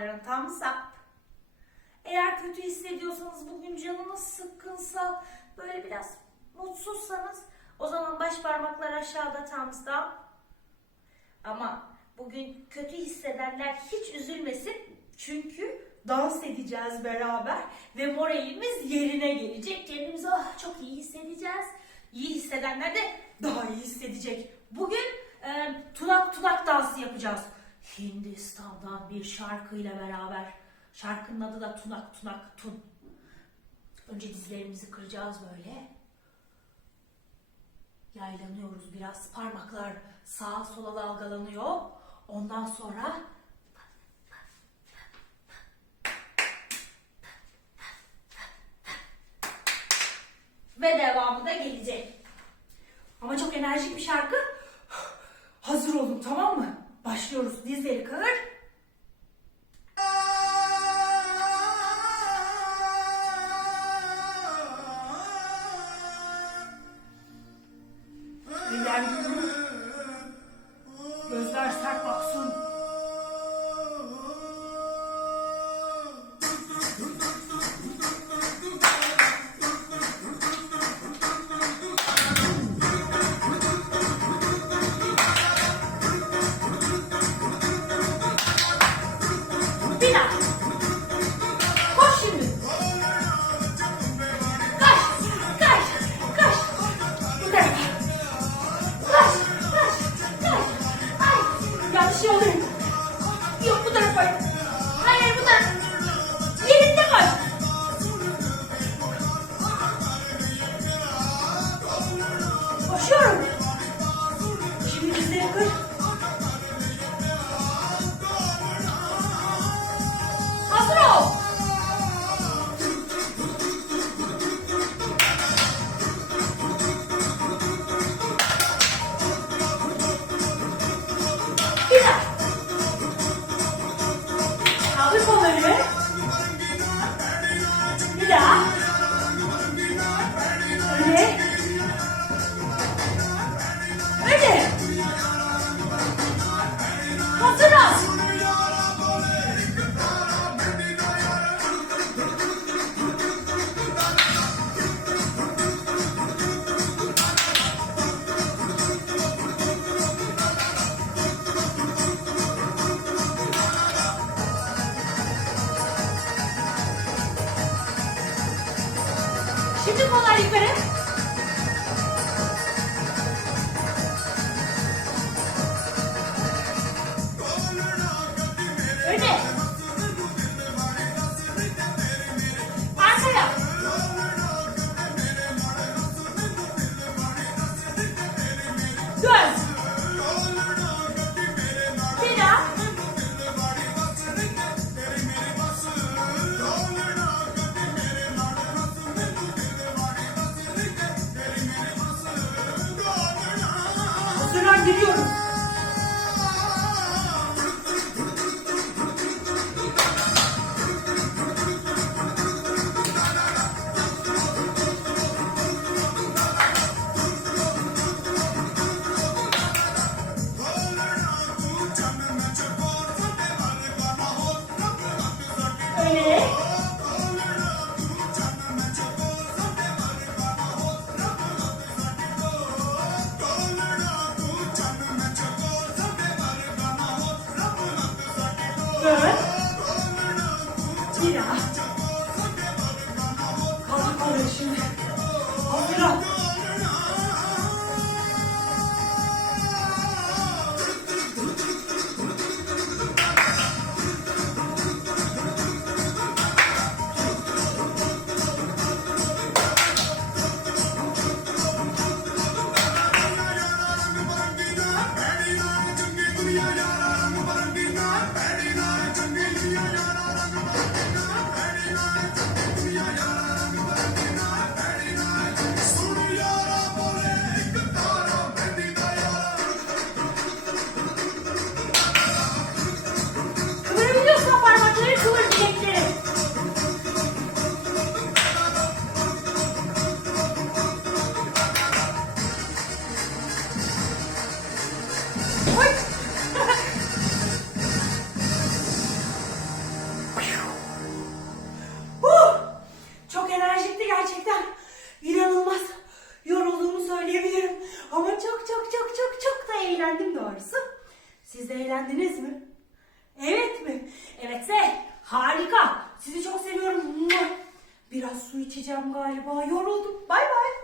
Kaldırın thumbs up. Eğer kötü hissediyorsanız bugün canınız sıkkınsa böyle biraz mutsuzsanız o zaman baş parmaklar aşağıda thumbs down. Ama bugün kötü hissedenler hiç üzülmesin. Çünkü dans edeceğiz beraber ve moralimiz yerine gelecek. Kendimizi ah, çok iyi hissedeceğiz. İyi hissedenler de daha iyi hissedecek. Bugün e, tulak tulak dansı yapacağız. Hindistan'dan bir şarkıyla beraber. Şarkının adı da Tunak Tunak Tun. Önce dizlerimizi kıracağız böyle. Yaylanıyoruz biraz. Parmaklar sağa sola dalgalanıyor. Ondan sonra ve devamı da gelecek. Ama çok enerjik bir şarkı. Hazır olun tamam mı? Başlıyoruz. Dizleri kır. Şimdi kollar yukarı. Öne. 记着啊。Eğlendiniz mi? Evet mi? Evetse harika. Sizi çok seviyorum. Biraz su içeceğim galiba. Yoruldum. Bay bay.